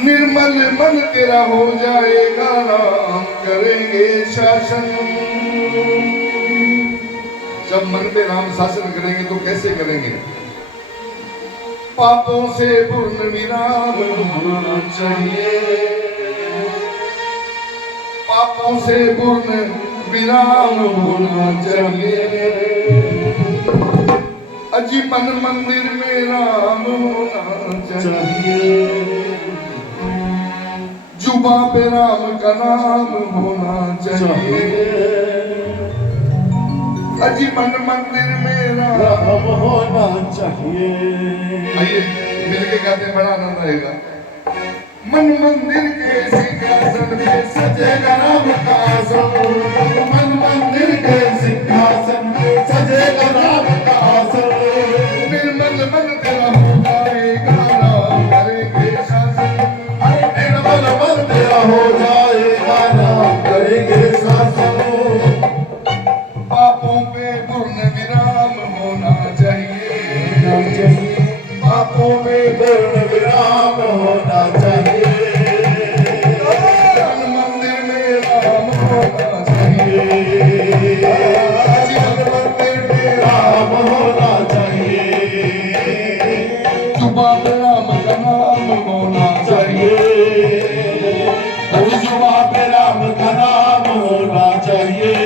निर्मल मन तेरा हो जाएगा, राम करेंगे शासन। जब मन पे राम शासन करेंगे तो कैसे करेंगे? पापों से पूर्ण विराम होना चाहिए, पापों से पूर्ण विराम होना चाहिए। अजी मन मंदिर में राम होना चाहिए, जुबा पे राम का नाम होना चाहिए। अजी मन मंदिर में राम होना चाहिए। आइए मिलके गाते हैं, बड़ा आनंद आएगा। मन मंदिर के सिंहासन पे सजेगा राम का आसन, मन मंदिर के सिंहासन पे सजेगा राम का आसन। निर्मल मन तेरा हो जाएगा, राम करेंगे शासन। निर्मल मन तेरा हो जाएगा, राम करेंगे शासन। पापों पे पूर्ण विराम होना चाहिए, पापों पे पूर्ण विराम होना चाहिए। मन मंदिर में राम होना चाहिए, मन मंदिर में राम होना चाहिए। जुबा पे राम का नाम होना चाहिए, जुबा पे राम का नाम होना चाहिए।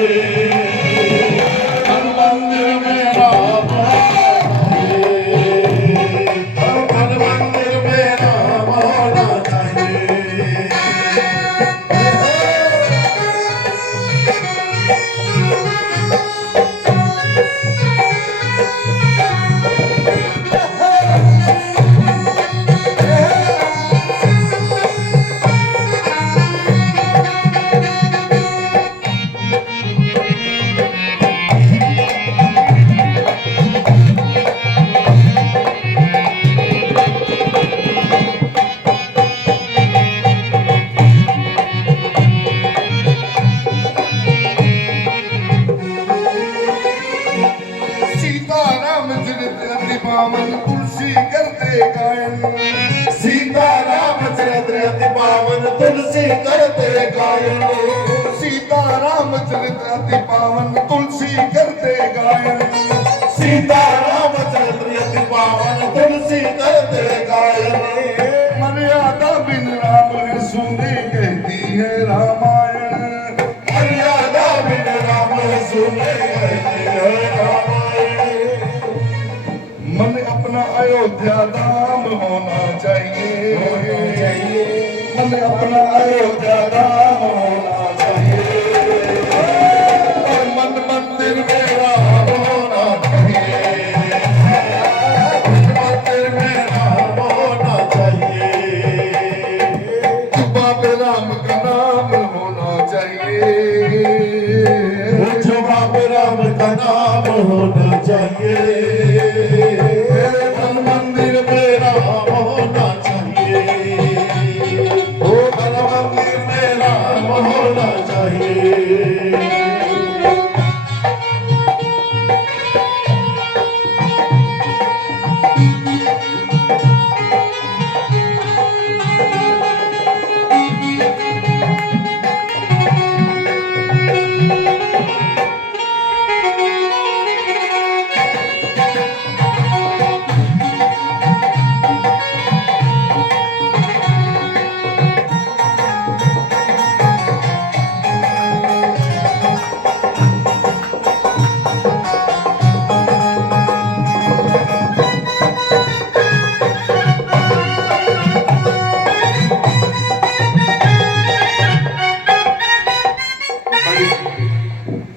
पावन तुलसी करते गायन, सीता रामचरित्र अति पावन तुलसी करते गायन। सीता रामचरित्र अति पावन तुलसी करते गायन, सीता रामचरित्र अति पावन तुलसी करते गायन। मर्यादा बिन राम है सुने कहती है रामायण, मर्यादा बिन राम है सुने कहती है रामायण। मन अपना अयोध्या धाम होना चाहिए, मन अपना अयोध्या धाम होना चाहिए। और मन मंदिर में राम होना चाहिए, मंदिर में राम होना चाहिए। जुबा पे राम का नाम होना चाहिए, जुबा पे राम का नाम होना चाहिए। मंदिर में राम होना चाहिए, ओ मंदिर में राम होना चाहिए।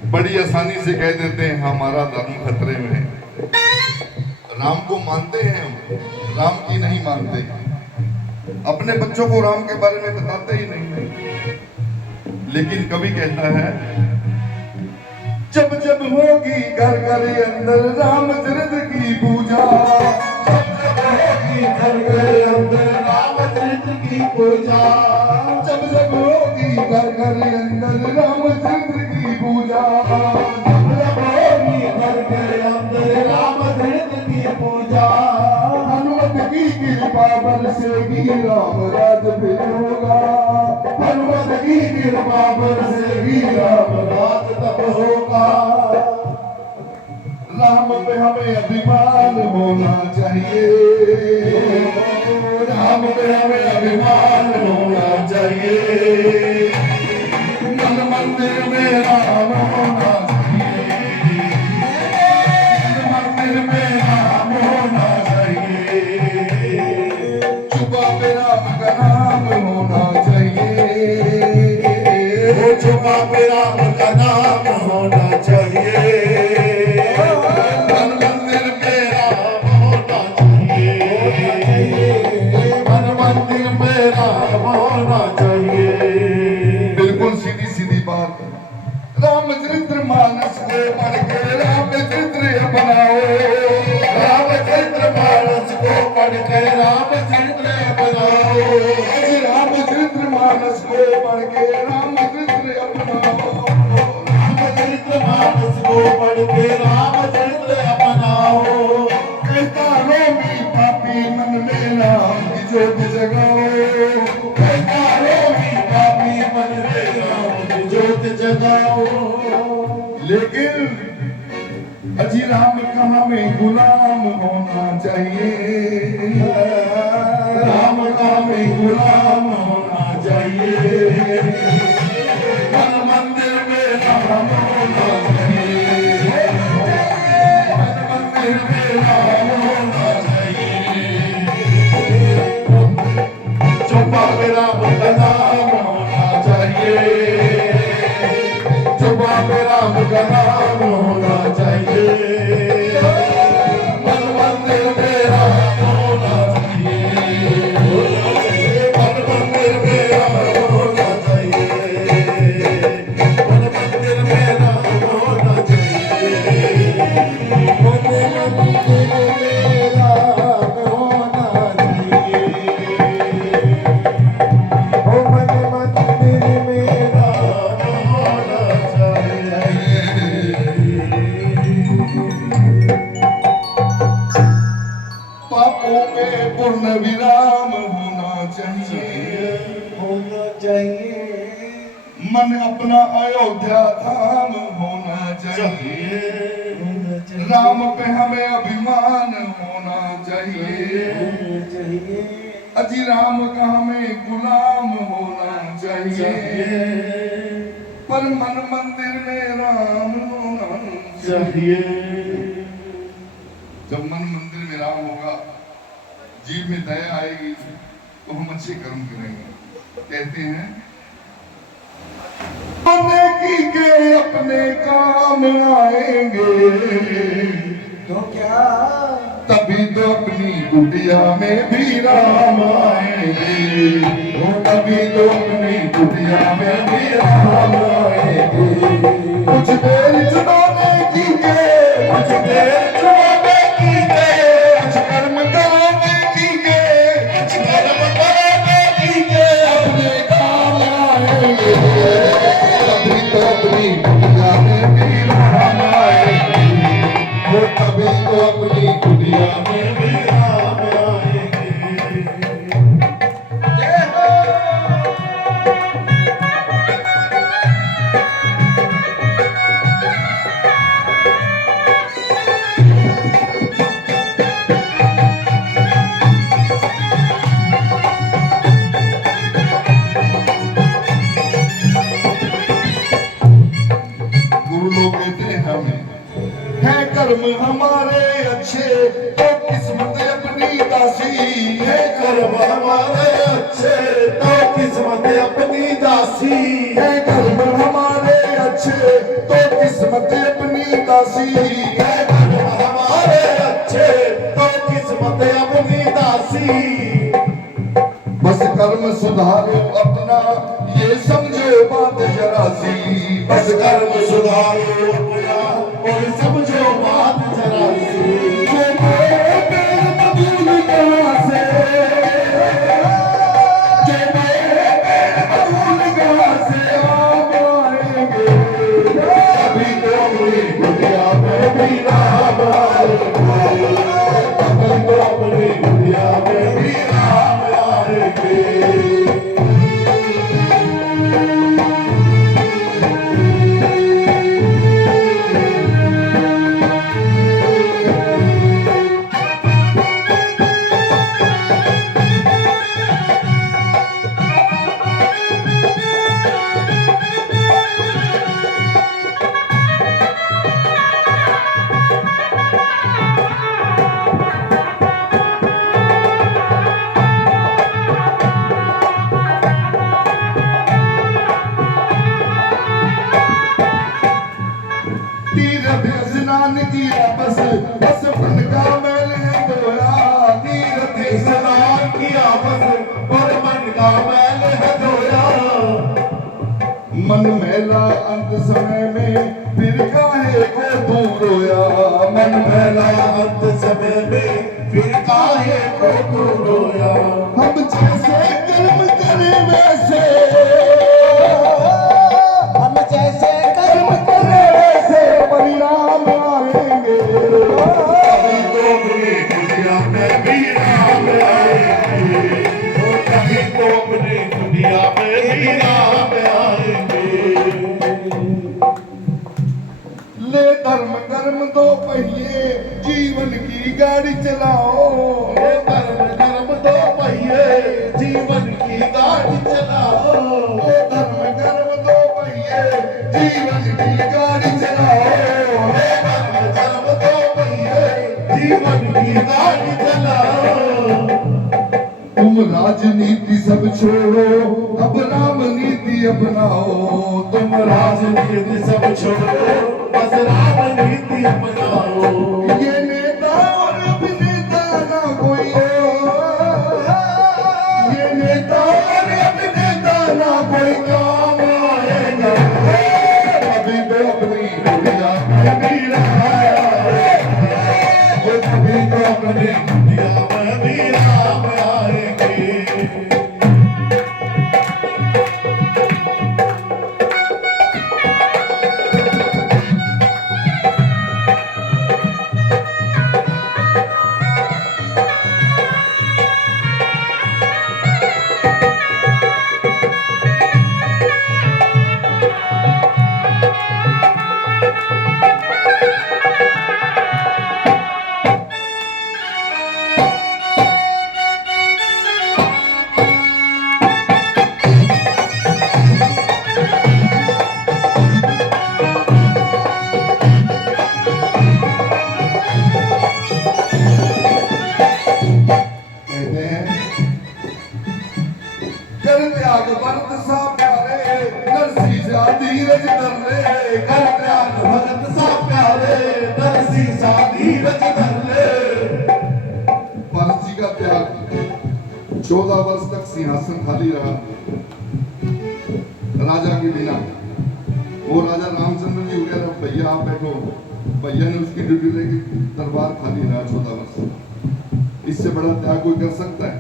बड़ी आसानी से कह देते हैं हमारा धर्म खतरे में है। राम को मानते हैं हम, राम की नहीं मानते। अपने बच्चों को राम के बारे में बताते ही नहीं। लेकिन कवि कहता है, जब जब होगी घर घर अंदर रामचरित्र की पूजा, जब जब होगी घर घर अंदर रामचरित्र की पूजा, जब जब होगी घर घर अंदर रामचरित्र की पूजा, जब जब होगी घर घर अंदर रामचरित्र की पूजा। हनुमत की कृपा बरसेगी राम राज फिर होगा, हनुमत की कृपा बरसेगी राम राज तब होगा। राम पे हमें अभिमान होना चाहिए, राम पे हमें अभिमान होना चाहिए। मन मंदिर में राम होना चाहिए, मन मंदिर में राम होना चाहिए। चुपा पे राम का नाम होना चाहिए, चुपा पे राम का नाम होना चाहिए। बिल्कुल सीधी सीधी बात। रामचरित्र मानस को पढ़ के रामचरित्र अपनाओ, रामचरित्र मानस को पढ़ के रामचरित्र अपनाओ। रामचरित्र मानस को पढ़ के रामचरित्र अपनाओ, रामचरित्र मानस को पढ़ के रामचरित्र अपनाओ। कहता रोमी पापी मन में राम की ज्योत जगाओ, कहता रोमी पापी मन में राम की ज्योत जगाओ। लेकिन अजी राम कहाँ में गुलाम होना चाहिए, राम कहाँ में गुलाम होना चाहिए। मन मंदिर में राम होना चाहिए, मन मंदिर में राम होना चाहिए। चुपा पे राम का नाम होना चाहिए, चुपा पे राम का नाम होना चाहिए। मन मंदिर में राम होना चाहिए, मन मंदिर में राम होना चाहिए, मन मंदिर में राम होना चाहिए, मन मंदिर में राम होना चाहिए, ओ मन मंदिर में राम होना चाहिए। पापों में पूर्ण विराम होना चाहिए, होना चाहिए। मन अपना अयोध्या धाम होना चाहिए, राम पे हमें अभिमान होना चाहिए। अजी राम का हमें गुलाम होना चाहिए, पर मन मंदिर में राम होना चाहिए। जब मन मंदिर में राम होगा, जीव में दया आएगी तो हम अच्छे कर्म करेंगे। कहते हैं नेकी के अपने काम आएंगे तो क्या, तभी तो अपनी कुटिया में भी राम आएंगे, तभी तो अपनी कुटिया में भी राम आएंगे। कुछ देर चुनाने की के, कुछ देर चुनाने की के, कुछ कर्म कराने की के, कुछ कर्म कराने की के, अपने काम आएंगे, तभी तो अपनी कुटिया में भी राम आएंगे, वो तभी तो अपनी कुटिया में भी राम आएंगे। गुरु लोग कहते हैं हमें, है कर्म हमारे अच्छे तो किस्मत अपनी दासी, है कर्म हमारे अच्छे तो किस्मत अपनी दासी, है कर्म हमारे अच्छे तो किस्मत अपनी दासी, है कर्म हमारे अच्छे तो किस्मत अपनी दासी। बस कर्म सुधारो अपना ये समझो बात जरा सी, बस कर्म सुधारो अपना और समझो बात जरा सी। बबूल कहाँ से, बबूल कहाँ से आप आएंगे, तभी तो अपनी दुनिया में भी राम आएंगे, तभी तो अपनी दुनिया में भी राम समय में फिर काहे को तू रोया। हम जैसे कर्म करें वैसे, हम जैसे कर्म करें वैसे परिणाम आएंगे। कभी तो अपनी दुनिया में भी राम आएंगे, कभी तो अपनी दुनिया में भी राम आएंगे। ले धर्म कर्म दो पहिए जीवन की गाड़ी चलाओ। ले धर्म कर्म दो पहिए जीवन की गाड़ी चलाओ। ले धर्म कर्म दो पहिए जीवन की गाड़ी चलाओ। ले धर्म कर्म दो पहिए जीवन की गाड़ी चलाओ। तुम राजनीति सब छोड़ो अब राम नीति अपनाओ। तुम राजनीति सब छोड़ो बस राम नीति अपनाओ। ये नेता और अभिनेता ना कोई हो, ये नेता और अभिनेता ना कोई काम आएगा। अभी तो अपनी दुनिया में भी रहा है, कभी तो अपनी दुनिया में भी राम आएंगे। कर त्याग भरत सा प्यारे नरसी सा धीरज धर ले। कर त्याग भगत सा प्यारे नरसी सा धीरज धर ले। भरत जी का त्याग 14 वर्ष तक सिंहासन खाली रहा राजा के बिना। वो राजा रामचंद्र जी हो गया था, भैया आप बैठो। भैया ने उसकी ड्यूटी लेके दरबार खाली रहा 14 वर्ष। इससे बड़ा त्याग कोई कर सकता है?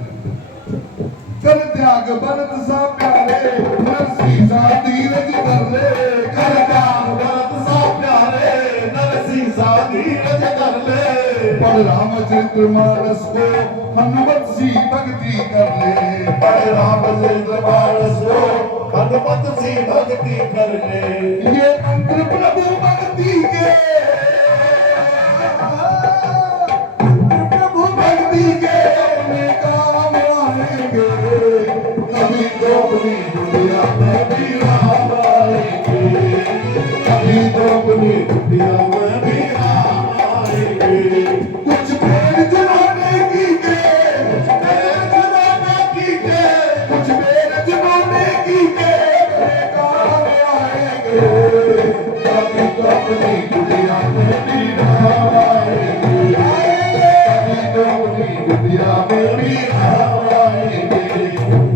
कर त्याग भरत सा प्यारे नरसी सा धीरज धर ले। कर त्याग भगत सा प्यारे नरसी सा धीरज धर ले। पढ़ रामचरित्र मानस को हनुमत सी भक्ति कर ले। पढ़ रामचरित्र मानस को हनुमत सी भक्ति कर ले। ये मंत्र प्रभु भक्ति के, प्रभु भक्ति के में काम आएंगे। कभी तो अपनी दुनिया में भी राम आएंगे, कभी तो अपनी दुनिया में भी राम आएंगे। कुछ पेड़ जुड़ाने की के, पेड़ जुड़ाने की के, कुछ पेड़ जुड़ाने की के में काम आएंगे। कभी तो अपनी दुनिया में भी राम आएंगे, कभी तो अपनी दुनिया में भी राम आएंगे।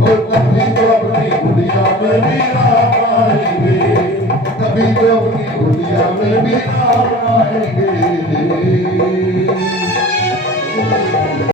और कभी तो अपनी दुनिया में भी राम आएंगे, कभी तो अपनी दुनिया में भी राम आएंगे।